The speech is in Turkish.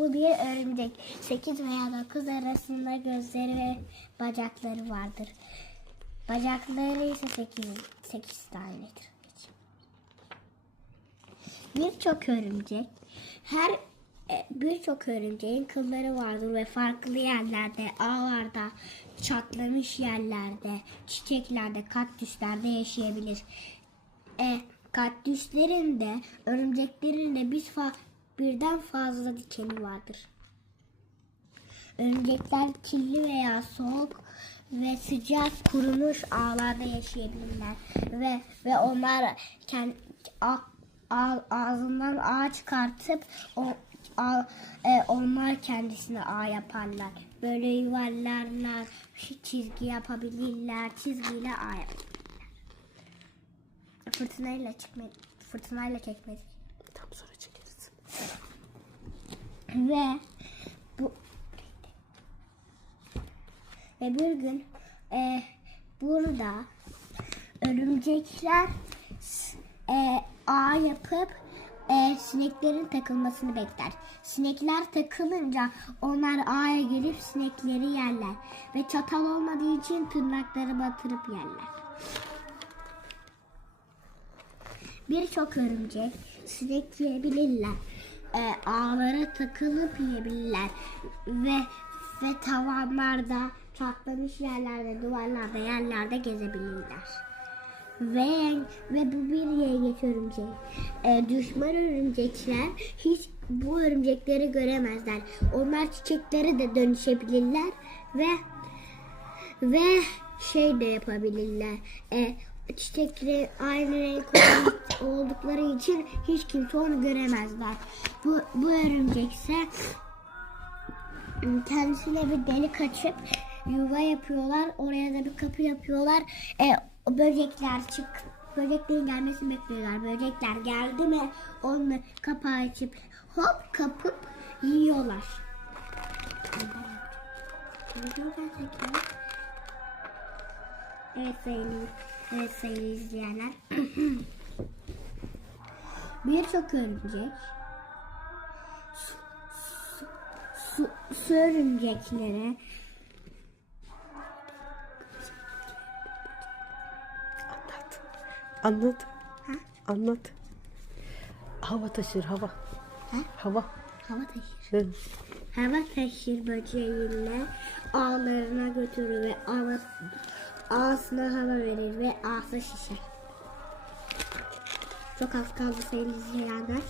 Bu bir örümcek. 8 veya 9 arasında gözleri ve bacakları vardır. Bacakları ise 8, 8 tanedir. Birçok örümcek her e, birçok örümceğin kılları vardır ve farklı yerlerde, ağlarda, çatlamış yerlerde, çiçeklerde, kaktüslerde yaşayabilir. E, kaktüslerin de, örümceklerin de bir fa- birden fazla dikeni vardır. Örümcekler kirli veya soğuk ve sıcak kurumuş ağlarda yaşayabilirler ve ve onlar kendi ağzından ağ çıkartıp o ağ- e, onlar kendisine ağ yaparlar. Böyle yuvarlarlar, çizgi yapabilirler, çizgiyle ağ yapabilirler. Fırtınayla çıkma, fırtınayla çekmez. Ve bu ve bir gün e, burada örümcekler e, ağ yapıp e, sineklerin takılmasını bekler. Sinekler takılınca onlar ağa gelip sinekleri yerler ve çatal olmadığı için tırnakları batırıp yerler. Birçok örümcek sinek yiyebilirler. E, ağlara takılıp yiyebilirler. Ve ve tavanlarda, çatlamış yerlerde, duvarlarda, yerlerde gezebilirler. Ve ve bu bir yengeç örümcek. E, düşman örümcekler hiç bu örümcekleri göremezler. Onlar çiçeklere de dönüşebilirler ve ve şey de yapabilirler. E, çiçekleri aynı renk ol- oldukları için hiç kimse onu göremezler. Bu, bu örümcek ise kendisine bir delik açıp yuva yapıyorlar. Oraya da bir kapı yapıyorlar. E, böcekler çık böceklerin gelmesini bekliyorlar. Böcekler geldi mi onu kapağı açıp hop kapıp yiyorlar. Evet sayın, evet sayın izleyenler. Birçok örümcek su, su, su, su örümcekleri Anlat. Anlat. Anlat. Hava taşır hava. Ha? Hava. hava taşır. Hı. Hava taşır böceğiyle ağlarına götürür ve ağız, ağzına hava verir ve ağzı şişer. Çok az kaldı sayın izleyenler.